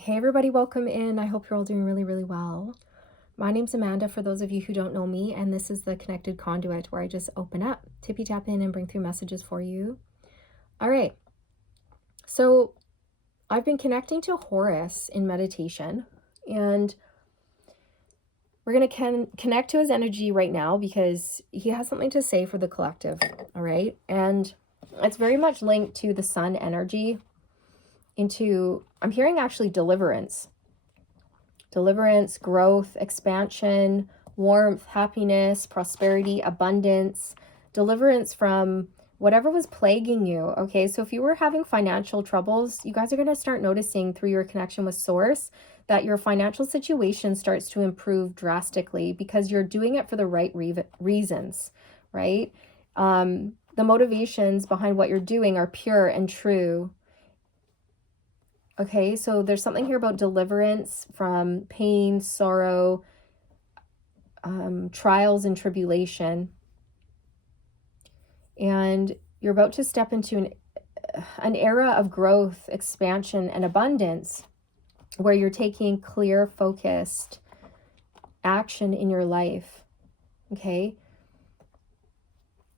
Hey everybody, welcome in. I hope you're all doing really, really well. My name's Amanda, for those of you who don't know me, and this is the Connected Conduit, where I just open up, tippy tap in, and bring through messages for you. All right, so I've been connecting to Horus in meditation, and we're going to connect to his energy right now because he has something to say for the collective, all right? And it's very much linked to the sun energy I'm hearing actually deliverance, growth, expansion, warmth, happiness, prosperity, abundance, deliverance from whatever was plaguing you. Okay, so if you were having financial troubles, you guys are going to start noticing through your connection with Source that your financial situation starts to improve drastically because you're doing it for the right reasons, right? The motivations behind what you're doing are pure and true. Okay, so there's something here about deliverance from pain, sorrow, trials and tribulation. And you're about to step into an era of growth, expansion, and abundance where you're taking clear, focused action in your life. Okay.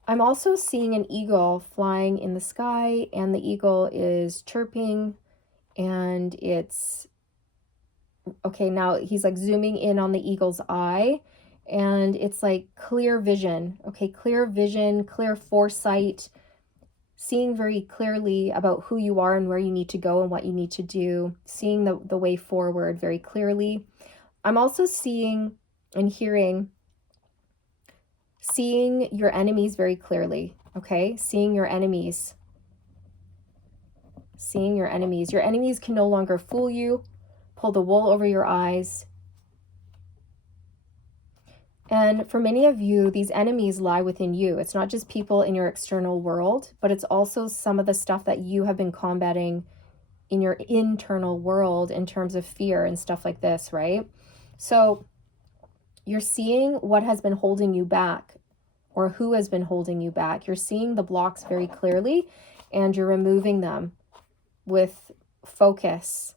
I'm also seeing an eagle flying in the sky, and the eagle is chirping, and it's okay. Now he's like zooming in on the eagle's eye, and it's like clear vision. Okay, clear vision, clear foresight, seeing very clearly about who you are and where you need to go and what you need to do, seeing the way forward very clearly. I'm also seeing and hearing, seeing your enemies very clearly. Okay, seeing your enemies. Seeing your enemies. Your enemies can no longer fool you, pull the wool over your eyes. And for many of you, these enemies lie within you. It's not just people in your external world, but it's also some of the stuff that you have been combating in your internal world in terms of fear and stuff like this, right? So you're seeing what has been holding you back or who has been holding you back. You're seeing the blocks very clearly and you're removing them with focus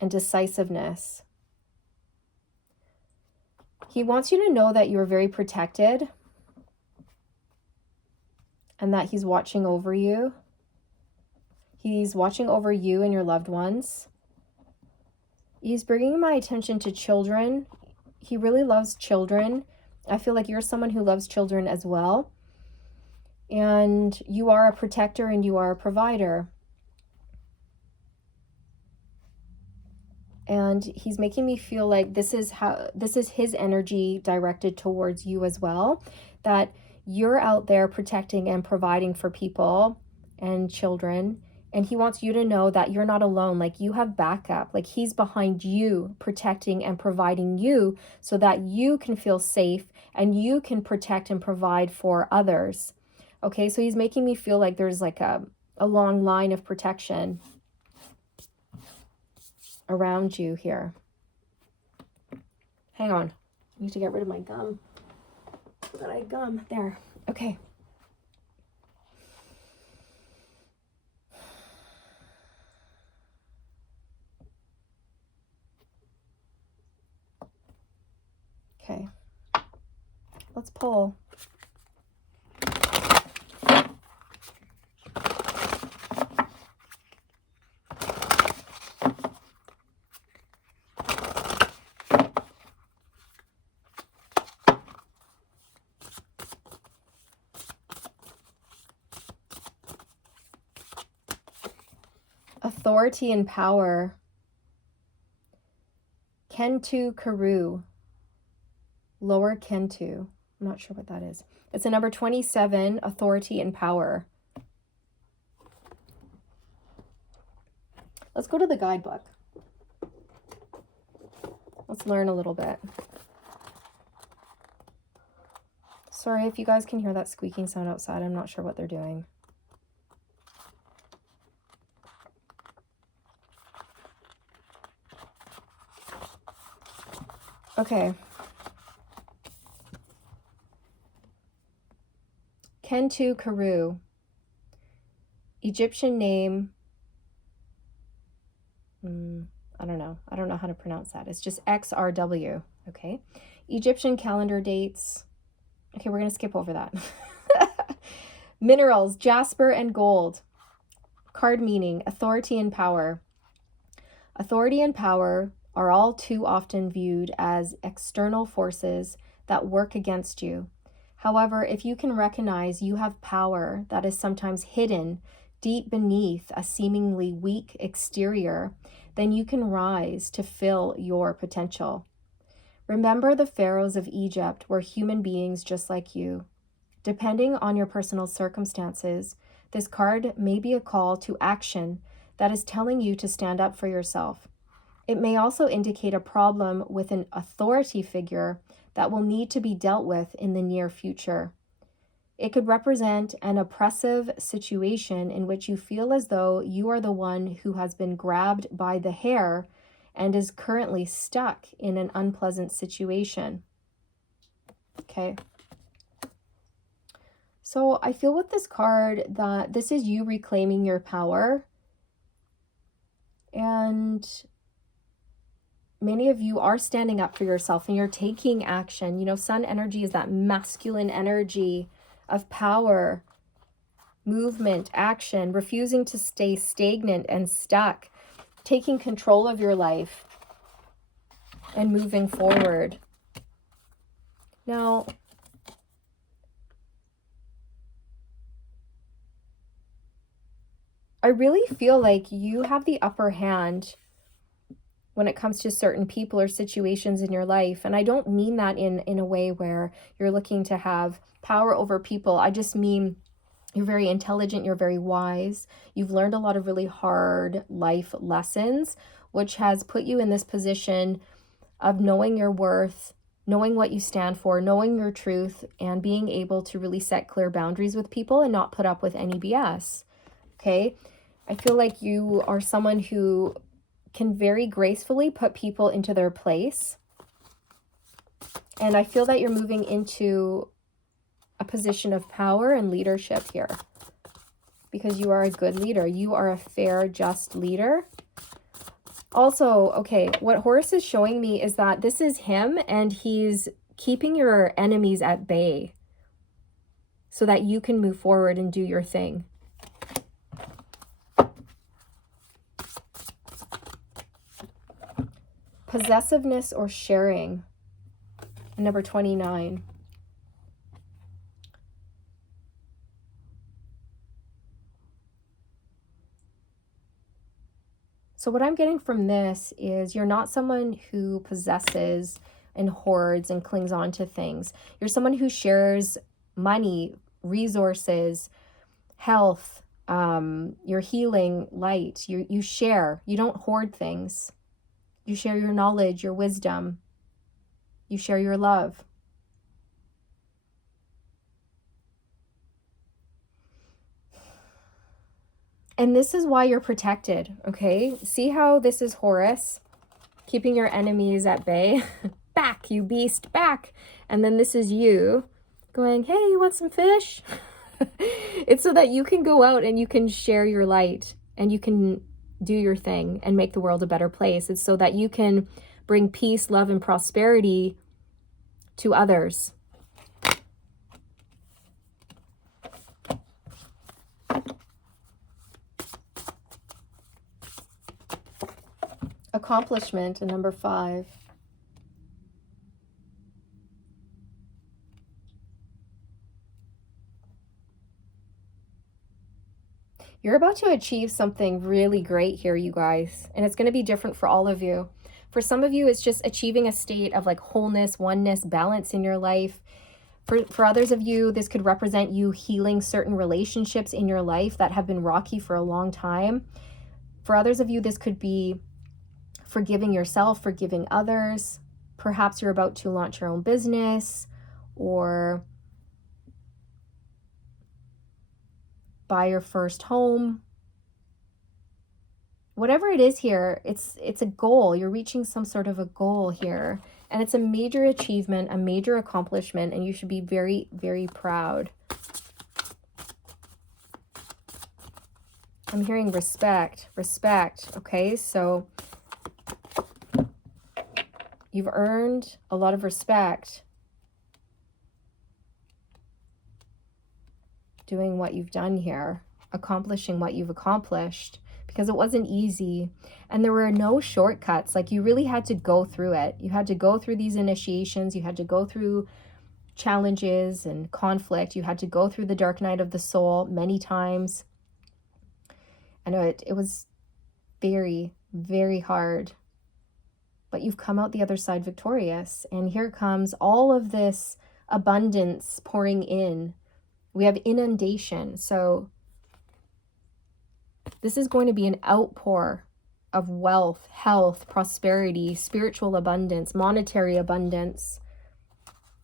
and decisiveness. He wants you to know that you're very protected and that he's watching over you. He's watching over you and your loved ones. He's bringing my attention to children. He really loves children. I feel like you're someone who loves children as well. And you are a protector and you are a provider. And he's making me feel like this is his energy directed towards you as well, that you're out there protecting and providing for people and children. And he wants you to know that you're not alone. Like, you have backup. Like, he's behind you, protecting and providing you so that you can feel safe and you can protect and provide for others. Okay, so he's making me feel like there's like a long line of protection around you here. Hang on. I need to get rid of my gum. Got my gum there. Okay. Okay. Let's pull. Authority and power. Kentu Karu. Lower Kentu. I'm not sure what that is. It's a number 27, authority and power. Let's go to the guidebook. Let's learn a little bit. Sorry if you guys can hear that squeaking sound outside. I'm not sure what they're doing. Okay. Kentu Karu. Egyptian name. I don't know. I don't know how to pronounce that. It's just XRW. Okay. Egyptian calendar dates. Okay, we're going to skip over that. Minerals, jasper and gold. Card meaning, authority and power. Authority and power are all too often viewed as external forces that work against you. However, if you can recognize you have power that is sometimes hidden deep beneath a seemingly weak exterior, then you can rise to fill your potential. Remember, the pharaohs of Egypt were human beings just like you. Depending on your personal circumstances, this card may be a call to action that is telling you to stand up for yourself. It may also indicate a problem with an authority figure that will need to be dealt with in the near future. It could represent an oppressive situation in which you feel as though you are the one who has been grabbed by the hair and is currently stuck in an unpleasant situation. Okay. So I feel with this card that this is you reclaiming your power. And many of you are standing up for yourself and you're taking action. You know, sun energy is that masculine energy of power, movement, action, refusing to stay stagnant and stuck, taking control of your life and moving forward. Now, I really feel like you have the upper hand when it comes to certain people or situations in your life. And I don't mean that in a way where you're looking to have power over people. I just mean you're very intelligent, you're very wise. You've learned a lot of really hard life lessons, which has put you in this position of knowing your worth, knowing what you stand for, knowing your truth, and being able to really set clear boundaries with people and not put up with any BS. Okay? I feel like you are someone who can very gracefully put people into their place. And I feel that you're moving into a position of power and leadership here because you are a good leader. You are a fair, just leader. Also, okay, what Horus is showing me is that this is him and he's keeping your enemies at bay so that you can move forward and do your thing. Possessiveness or sharing. Number 29. So what I'm getting from this is you're not someone who possesses and hoards and clings on to things. You're someone who shares money, resources, health, your healing, light. You share. You don't hoard things. You share your knowledge, your wisdom. You share your love. And this is why you're protected, okay? See how this is Horus, keeping your enemies at bay? Back, you beast, back. And then this is you going, hey, you want some fish? It's so that you can go out and you can share your light and you can do your thing and make the world a better place. It's so that you can bring peace, love, and prosperity to others. Accomplishment, and number 5. You're about to achieve something really great here, you guys, and it's going to be different for all of you. For some of you, it's just achieving a state of like wholeness, oneness, balance in your life. For others of you, this could represent you healing certain relationships in your life that have been rocky for a long time. For others of you, this could be forgiving yourself, forgiving others. Perhaps you're about to launch your own business or buy your first home. Whatever it is here, it's a goal. You're reaching some sort of a goal here. And it's a major achievement, a major accomplishment, and you should be very, very proud. I'm hearing respect, okay? So You've earned a lot of respect doing what you've done here, accomplishing what you've accomplished, because it wasn't easy. And there were no shortcuts. Like, you really had to go through it. You had to go through these initiations. You had to go through challenges and conflict. You had to go through the dark night of the soul many times. I know it was very, very hard, but you've come out the other side victorious. And here comes all of this abundance pouring in. We have inundation. So this is going to be an outpour of wealth, health, prosperity, spiritual abundance, monetary abundance.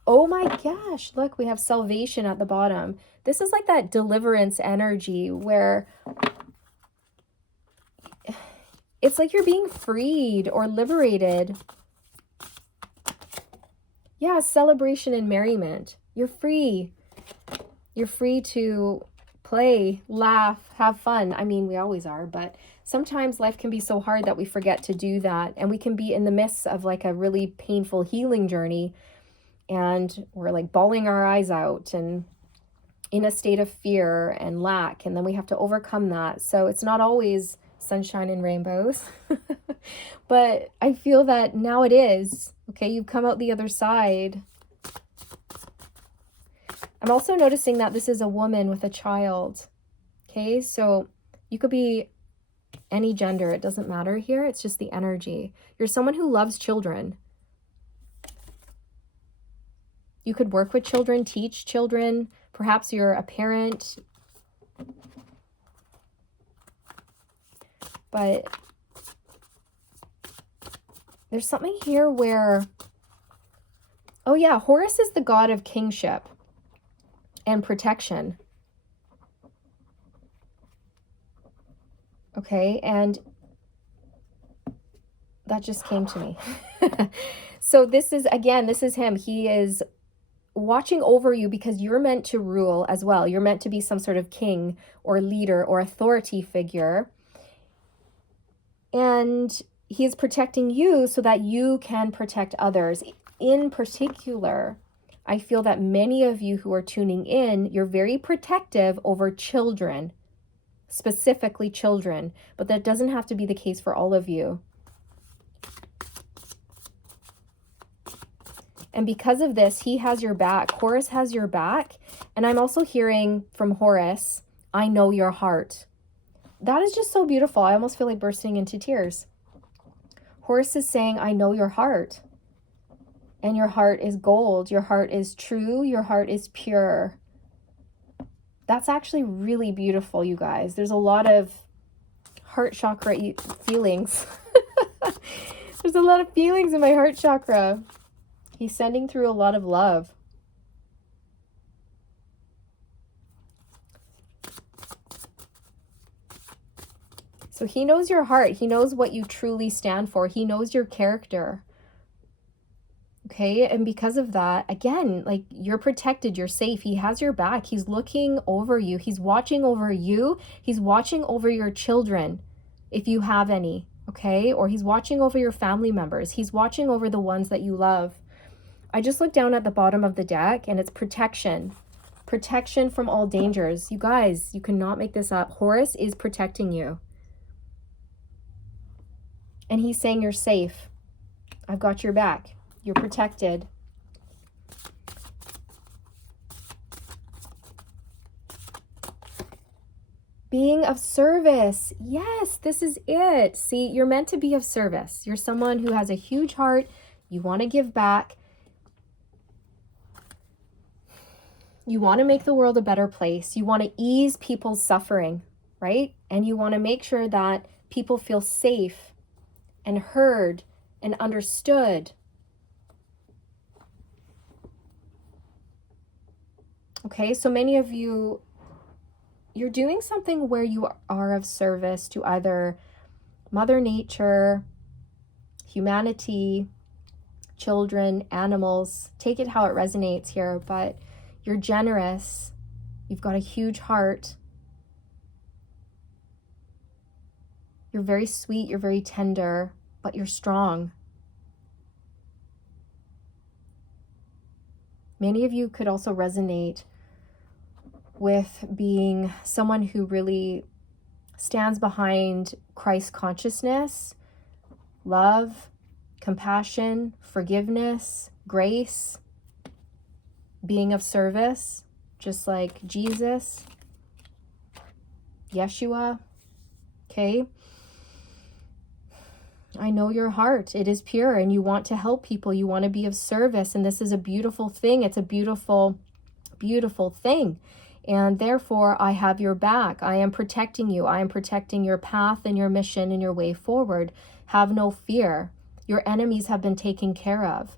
Oh my gosh, look, we have salvation at the bottom. This is like that deliverance energy where it's like you're being freed or liberated. Yeah, celebration and merriment. You're free. You're free to play, laugh, have fun. I mean, we always are, but sometimes life can be so hard that we forget to do that. And we can be in the midst of like a really painful healing journey, and we're like bawling our eyes out and in a state of fear and lack. And then we have to overcome that. So it's not always sunshine and rainbows, but I feel that now it is. Okay, you've come out the other side. I'm also noticing that this is a woman with a child. Okay, so you could be any gender. It doesn't matter here. It's just the energy. You're someone who loves children. You could work with children, teach children. Perhaps you're a parent. But there's something here where, oh yeah, Horus is the god of kingship and protection. Okay, and that just came to me. So this is, again, this is him. He is watching over you because you're meant to rule as well. You're meant to be some sort of king or leader or authority figure. And he is protecting you so that you can protect others. In particular, I feel that many of you who are tuning in, you're very protective over children, specifically children, but that doesn't have to be the case for all of you. And because of this, he has your back. Horus has your back. And I'm also hearing from Horus, I know your heart. That is just so beautiful. I almost feel like bursting into tears. Horus is saying, I know your heart. And your heart is gold. Your heart is true. Your heart is pure. That's actually really beautiful, you guys. There's a lot of heart chakra feelings. There's a lot of feelings in my heart chakra. He's sending through a lot of love. So he knows your heart. He knows what you truly stand for. He knows your character. Okay, and because of that, again, like, you're protected, you're safe. He has your back. He's looking over you. He's watching over you. He's watching over your children, if you have any, okay? Or he's watching over your family members. He's watching over the ones that you love. I just looked down at the bottom of the deck, and it's protection. Protection from all dangers. You guys, you cannot make this up. Horus is protecting you. And he's saying you're safe. I've got your back. You're protected. Being of service. Yes, this is it. See, you're meant to be of service. You're someone who has a huge heart. You want to give back. You want to make the world a better place. You want to ease people's suffering, right? And you want to make sure that people feel safe and heard and understood. Okay, so many of you, you're doing something where you are of service to either Mother Nature, humanity, children, animals. Take it how it resonates here, but you're generous. You've got a huge heart. You're very sweet, you're very tender, but you're strong. Many of you could also resonate with being someone who really stands behind Christ consciousness, love, compassion, forgiveness, grace, being of service, just like Jesus, Yeshua. Okay? I know your heart. It is pure and you want to help people. You want to be of service. And this is a beautiful thing. It's a beautiful, beautiful thing. And therefore, I have your back. I am protecting you. I am protecting your path and your mission and your way forward. Have no fear. Your enemies have been taken care of.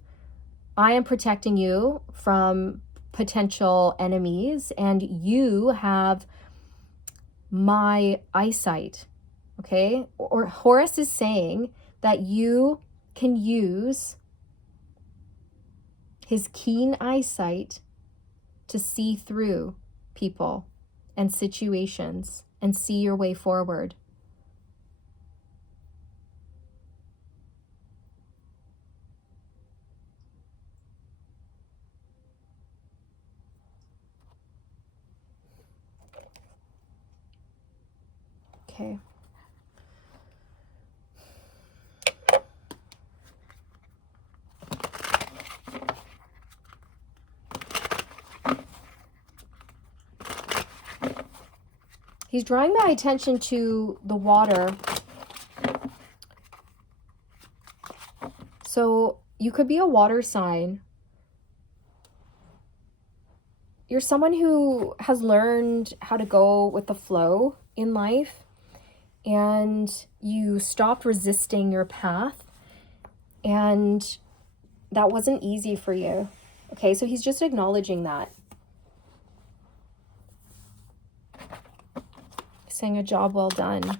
I am protecting you from potential enemies, and you have my eyesight. Okay? Or Horus is saying that you can use his keen eyesight to see through people and situations and see your way forward. Okay. He's drawing my attention to the water. So you could be a water sign. You're someone who has learned how to go with the flow in life, and you stopped resisting your path, and that wasn't easy for you. Okay, so he's just acknowledging that. Saying a job well done.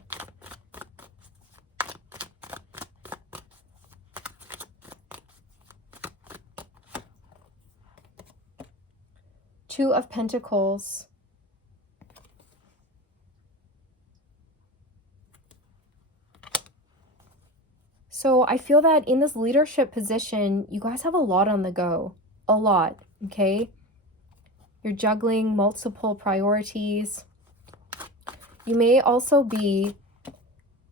Two of Pentacles. So I feel that in this leadership position, you guys have a lot on the go. A lot, okay? You're juggling multiple priorities. You may also be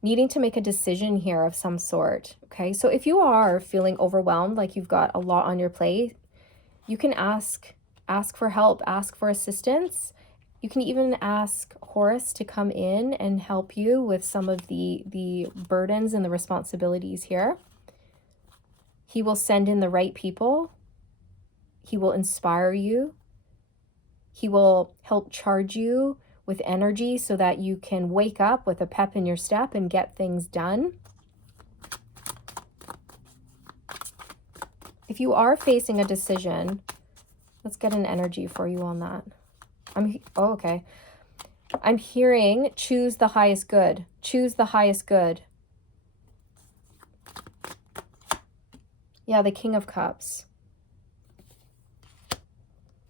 needing to make a decision here of some sort, okay? So if you are feeling overwhelmed, like you've got a lot on your plate, you can ask for help, ask for assistance. You can even ask Horus to come in and help you with some of the burdens and the responsibilities here. He will send in the right people. He will inspire you. He will help charge you with energy so that you can wake up with a pep in your step and get things done. If you are facing a decision, let's get an energy for you on that. Okay. I'm hearing choose the highest good. Choose the highest good. Yeah, the King of Cups.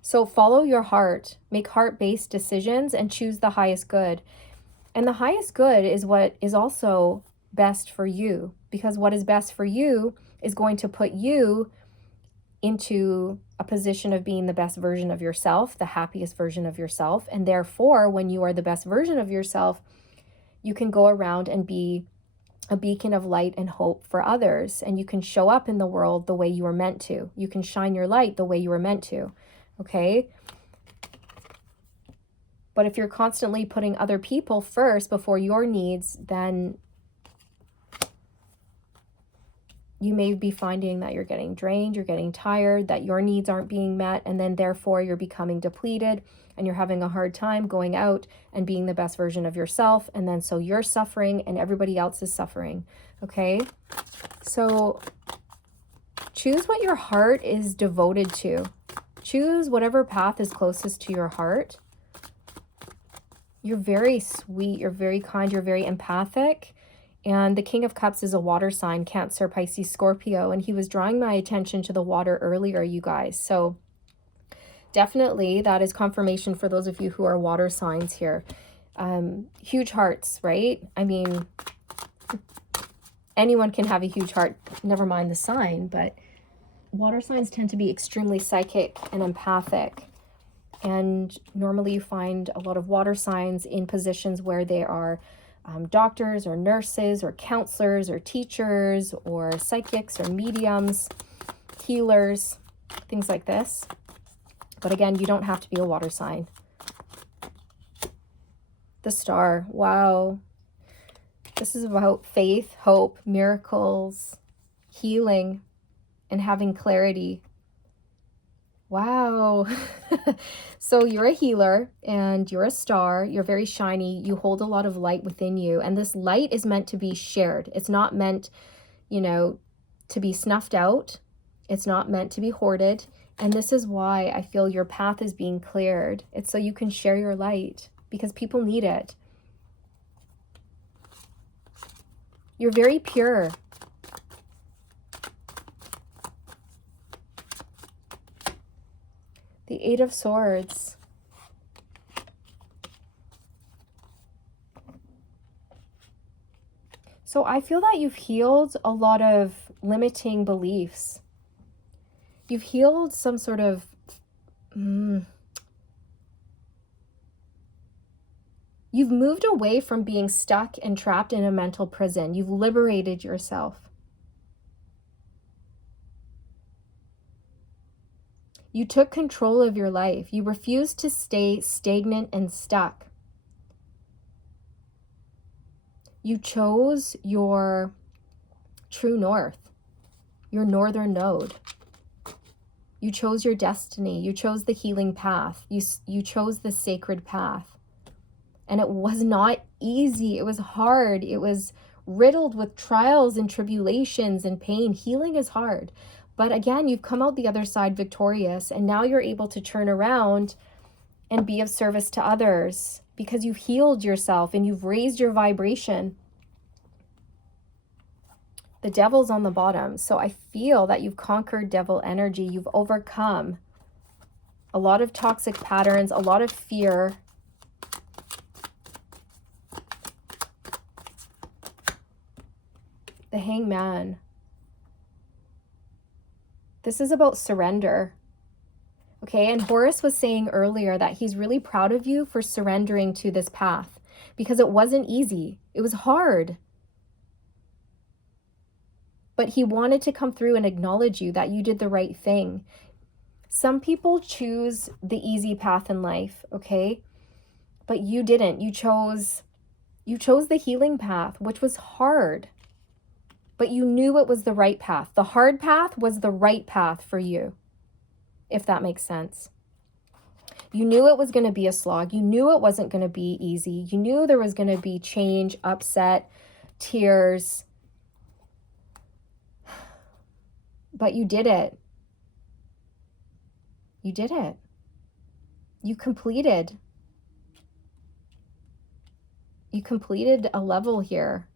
So follow your heart, make heart-based decisions and choose the highest good. And the highest good is what is also best for you, because what is best for you is going to put you into a position of being the best version of yourself, the happiest version of yourself. And therefore, when you are the best version of yourself, you can go around and be a beacon of light and hope for others. And you can show up in the world the way you were meant to. You can shine your light the way you were meant to. Okay? But if you're constantly putting other people first before your needs, then you may be finding that you're getting drained, you're getting tired, that your needs aren't being met, and then therefore you're becoming depleted and you're having a hard time going out and being the best version of yourself. And then so you're suffering and everybody else is suffering. Okay? So choose what your heart is devoted to. Choose whatever path is closest to your heart. You're very sweet, you're very kind, you're very empathic. And the King of Cups is a water sign, Cancer, Pisces, Scorpio. And he was drawing my attention to the water earlier, you guys. So definitely that is confirmation for those of you who are water signs here. Huge hearts, right? I mean, anyone can have a huge heart, never mind the sign, but water signs tend to be extremely psychic and empathic. And normally you find a lot of water signs in positions where they are doctors or nurses or counselors or teachers or psychics or mediums, healers, things like this. But again, you don't have to be a water sign. The Star. Wow. This is about faith, hope, miracles, healing, and having clarity. Wow. So you're a healer and you're a star. You're very shiny. You hold a lot of light within you. And this light is meant to be shared. It's not meant, to be snuffed out. It's not meant to be hoarded. And this is why I feel your path is being cleared. It's so you can share your light because people need it. You're very pure. The Eight of Swords. So I feel that you've healed a lot of limiting beliefs. You've healed some sort of... You've moved away from being stuck and trapped in a mental prison. You've liberated yourself. You took control of your life. You refused to stay stagnant and stuck. You chose your true north, your northern node. You chose your destiny. You chose the healing path. You chose the sacred path. And it was not easy. It was hard. It was riddled with trials and tribulations and pain. Healing is hard. But again, you've come out the other side victorious, and now you're able to turn around and be of service to others because you've healed yourself and you've raised your vibration. The Devil's on the bottom. So I feel that you've conquered devil energy. You've overcome a lot of toxic patterns, a lot of fear. The Hangman. This is about surrender. Okay, and Horus was saying earlier that he's really proud of you for surrendering to this path because it wasn't easy. It was hard. But he wanted to come through and acknowledge you that you did the right thing. Some people choose the easy path in life, okay? But you didn't. You chose the healing path, which was hard. But you knew it was the right path. The hard path was the right path for you, if that makes sense. You knew it was going to be a slog. You knew it wasn't going to be easy. You knew there was going to be change, upset, tears. But you did it. You did it. You completed. You completed a level here.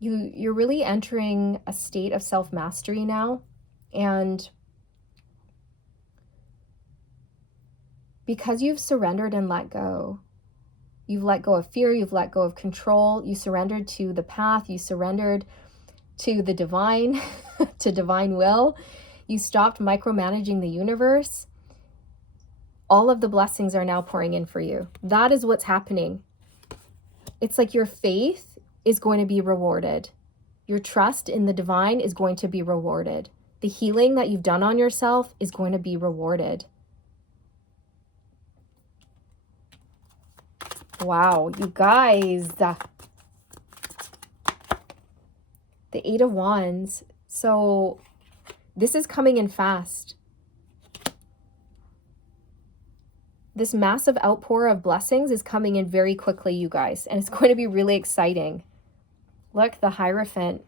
You're really entering a state of self-mastery now. And because you've surrendered and let go, you've let go of fear, you've let go of control, you surrendered to the path, you surrendered to the divine, to divine will, you stopped micromanaging the universe, all of the blessings are now pouring in for you. That is what's happening. It's like your faith is going to be rewarded. Your trust in the divine is going to be rewarded. The healing that you've done on yourself is going to be rewarded. Wow, you guys. The Eight of Wands. So this is coming in fast. This massive outpour of blessings is coming in very quickly, you guys. And it's going to be really exciting. Look, the Hierophant.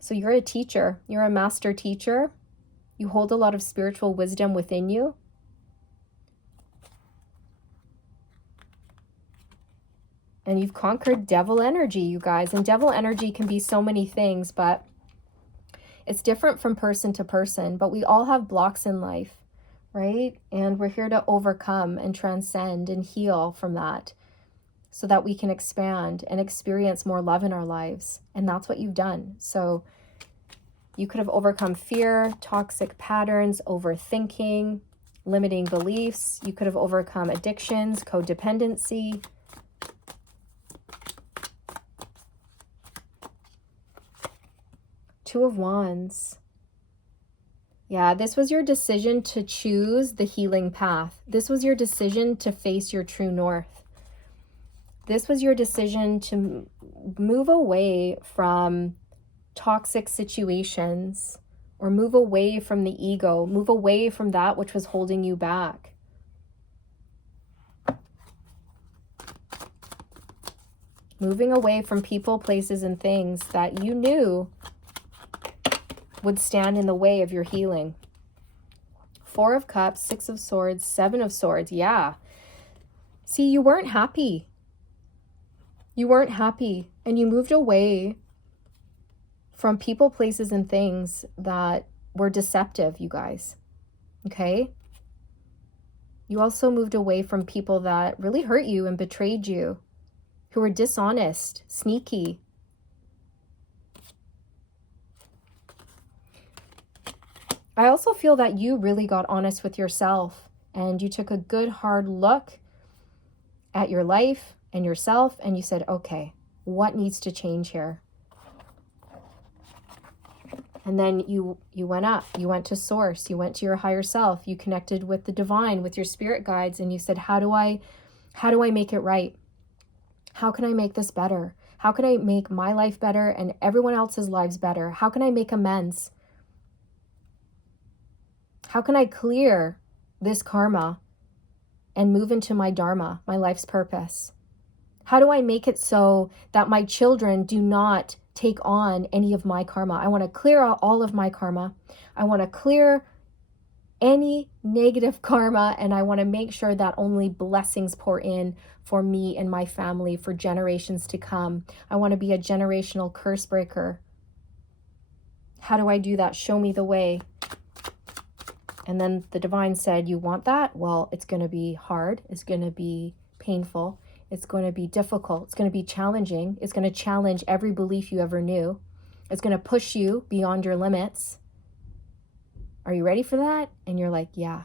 So you're a teacher. You're a master teacher. You hold a lot of spiritual wisdom within you. And you've conquered devil energy, you guys. And devil energy can be so many things, but it's different from person to person. But we all have blocks in life, right? And we're here to overcome and transcend and heal from that. so that we can expand and experience more love in our lives. And that's what you've done. So you could have overcome fear, toxic patterns, overthinking, limiting beliefs. You could have overcome addictions, codependency. Two of Wands. Yeah, this was your decision to choose the healing path. This was your decision to face your true north. This was your decision to move away from toxic situations, or move away from the ego, move away from that which was holding you back. Moving away from people, places, and things that you knew would stand in the way of your healing. Four of Cups, Six of Swords, Seven of Swords. Yeah. See, you weren't happy. You weren't happy, and you moved away from people, places, and things that were deceptive, you guys. Okay? You also moved away from people that really hurt you and betrayed you, who were dishonest, sneaky. I also feel that you really got honest with yourself, and you took a good hard look at your life and yourself, and you said, okay, what needs to change here? And then you went up, you went to source, you went to your higher self, you connected with the divine, with your spirit guides, and you said, how do I make it right? How can I make this better? How can I make my life better and everyone else's lives better? How can I make amends? How can I clear this karma and move into my dharma, my life's purpose? How do I make it so that my children do not take on any of my karma? I want to clear out all of my karma. I want to clear any negative karma, and I want to make sure that only blessings pour in for me and my family for generations to come. I want to be a generational curse breaker. How do I do that? Show me the way. And then the divine said, you want that? Well, it's going to be hard. It's going to be painful. It's going to be difficult. It's going to be challenging. It's going to challenge every belief you ever knew. It's going to push you beyond your limits. Are you ready for that? And you're like, yeah,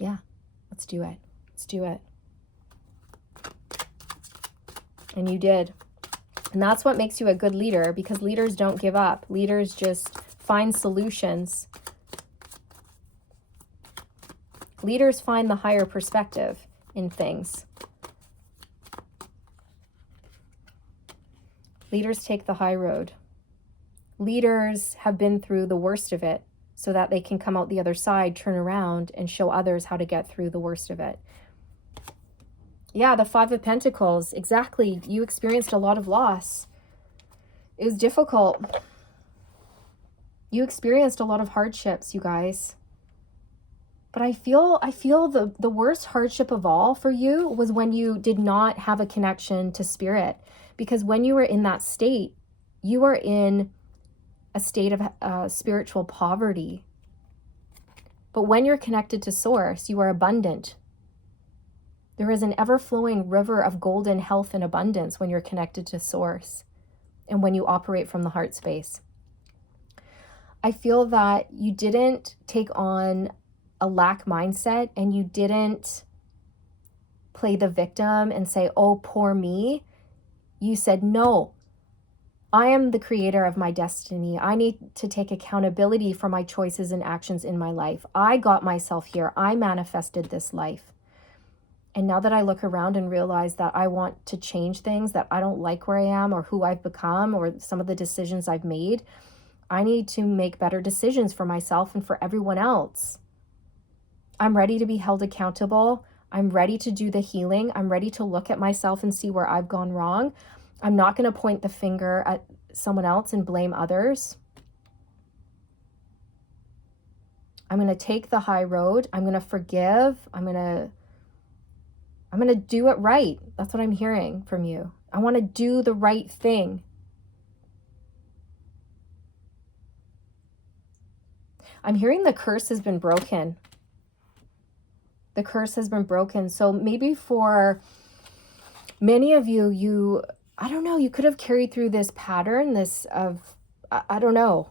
let's do it. Let's do it. And you did. And that's what makes you a good leader, because leaders don't give up. Leaders just find solutions. Leaders find the higher perspective in things. Leaders take the high road. Leaders have been through the worst of it so that they can come out the other side, turn around, and show others how to get through the worst of it. Yeah, the Five of Pentacles. Exactly. You experienced a lot of loss. It was difficult. You experienced a lot of hardships, you guys. But I feel the worst hardship of all for you was when you did not have a connection to spirit. Because when you were in that state, you were in a state of spiritual poverty. But when you're connected to source, you are abundant. There is an ever-flowing river of golden health and abundance when you're connected to source and when you operate from the heart space. I feel that you didn't take on a lack mindset, and you didn't play the victim and say, oh, poor me. You said, no, I am the creator of my destiny. I need to take accountability for my choices and actions in my life. I got myself here. I manifested this life. And now that I look around and realize that I want to change things, that I don't like where I am or who I've become or some of the decisions I've made, I need to make better decisions for myself and for everyone else. I'm ready to be held accountable. I'm ready to do the healing. I'm ready to look at myself and see where I've gone wrong. I'm not going to point the finger at someone else and blame others. I'm going to take the high road. I'm going to forgive. I'm going to do it right. That's what I'm hearing from you. I want to do the right thing. I'm hearing the curse has been broken. The curse has been broken. So maybe for Many of you, I don't know, you could have carried through this pattern, I don't know.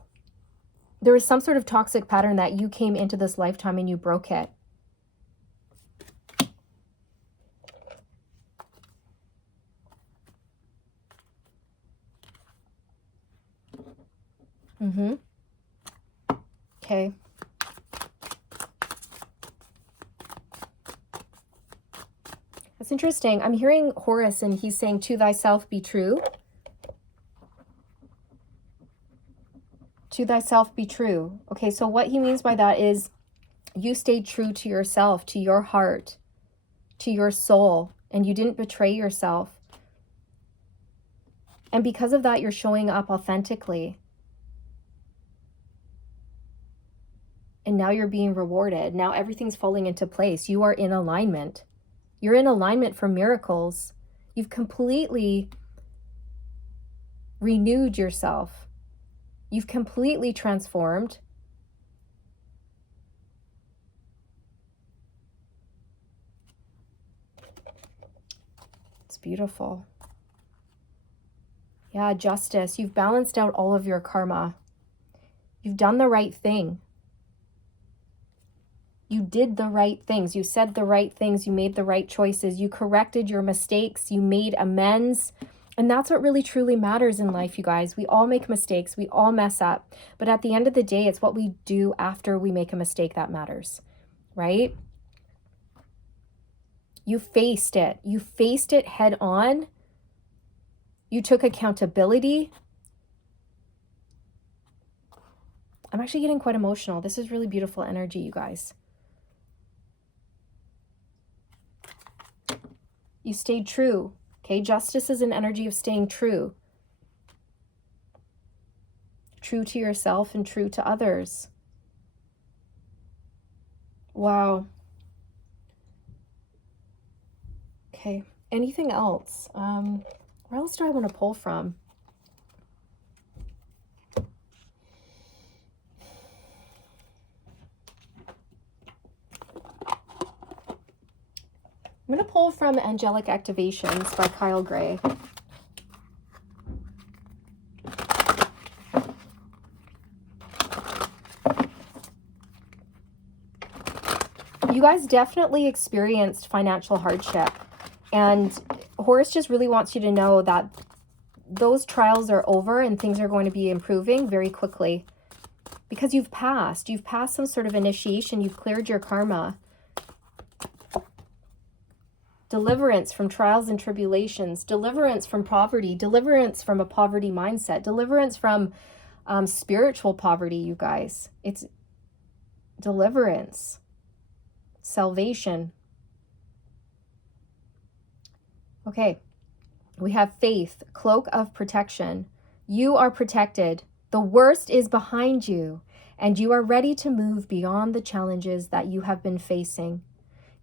There was some sort of toxic pattern that you came into this lifetime and you broke it. Okay. That's interesting. I'm hearing Horus and he's saying, to thyself be true. To thyself be true. Okay, so what he means by that is you stayed true to yourself, to your heart, to your soul, and you didn't betray yourself. And because of that, you're showing up authentically. And now you're being rewarded. Now everything's falling into place. You are in alignment. You're in alignment for miracles. You've completely renewed yourself. You've completely transformed. It's beautiful. Yeah, justice. You've balanced out all of your karma. You've done the right thing. You did the right things. You said the right things. You made the right choices. You corrected your mistakes. You made amends. And that's what really truly matters in life, you guys. We all make mistakes. We all mess up. But at the end of the day, it's what we do after we make a mistake that matters, right? You faced it. You faced it head on. You took accountability. I'm actually getting quite emotional. This is really beautiful energy, you guys. You stayed true. Okay, justice is an energy of staying true. True to yourself and true to others. Wow. Okay, anything else? Where else do I want to pull from? I'm going to pull from Angelic Activations by Kyle Gray. You guys definitely experienced financial hardship. And Horus just really wants you to know that those trials are over and things are going to be improving very quickly. Because you've passed some sort of initiation. You've cleared your karma. Deliverance from trials and tribulations, deliverance from poverty, deliverance from a poverty mindset, deliverance from spiritual poverty, you guys. It's deliverance, salvation. Okay, we have faith, cloak of protection. You are protected. The worst is behind you, and you are ready to move beyond the challenges that you have been facing.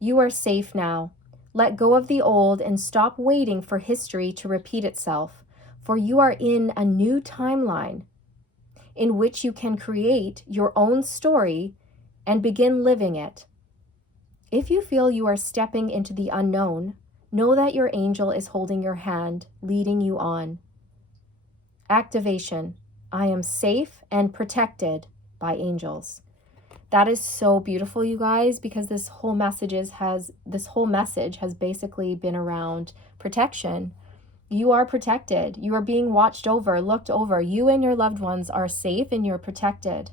You are safe now. Let go of the old and stop waiting for history to repeat itself, for you are in a new timeline in which you can create your own story and begin living it. If you feel you are stepping into the unknown, know that your angel is holding your hand, leading you on. Activation. I am safe and protected by angels. That is so beautiful, you guys, because this whole message has basically been around protection. You are protected. You are being watched over, looked over. You and your loved ones are safe and you're protected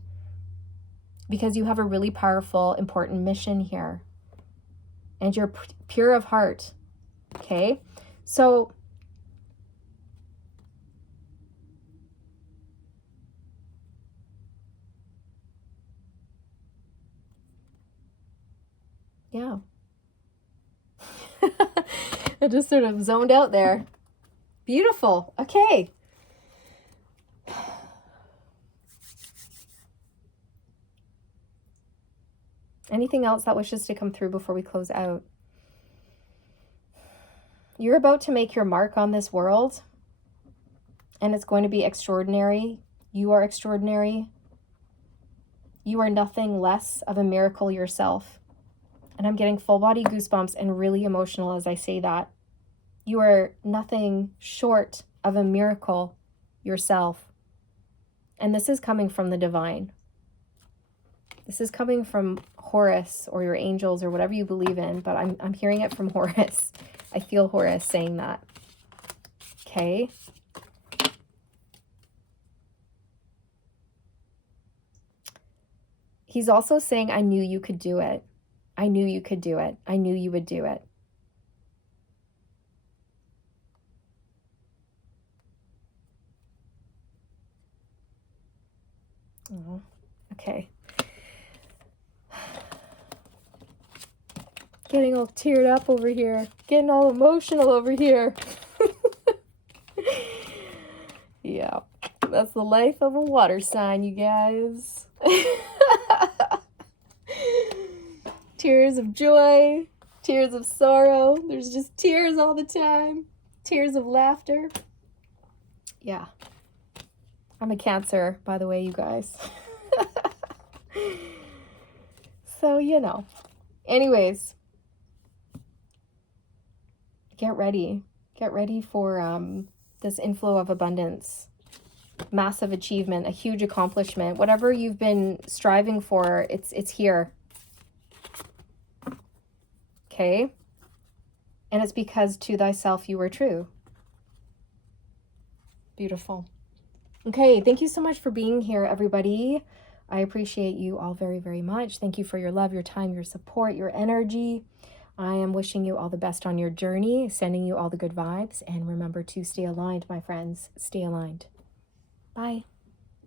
because you have a really powerful, important mission here. And you're pure of heart. Okay? So yeah. I just sort of zoned out there. Beautiful. Okay. Anything else that wishes to come through before we close out? You're about to make your mark on this world, and it's going to be extraordinary. You are extraordinary. You are nothing less of a miracle yourself. And I'm getting full body goosebumps and really emotional as I say that. You are nothing short of a miracle yourself. And this is coming from the divine. This is coming from Horus or your angels or whatever you believe in, but I'm hearing it from Horus. I feel Horus saying that. Okay. He's also saying, I knew you could do it. I knew you could do it. I knew you would do it. Oh, okay. Getting all teared up over here. Getting all emotional over here. Yeah, that's the life of a water sign, you guys. Tears of joy, tears of sorrow. There's just tears all the time. Tears of laughter. Yeah. I'm a Cancer, by the way, you guys. So, you know. Anyways. Get ready. Get ready for this inflow of abundance. Massive achievement, a huge accomplishment. Whatever you've been striving for, it's here. Okay? And it's because to thyself you were true. Beautiful. Okay, thank you so much for being here, everybody. I appreciate you all very, very much. Thank you for your love, your time, your support, your energy. I am wishing you all the best on your journey, sending you all the good vibes, and remember to stay aligned, my friends. Stay aligned. Bye.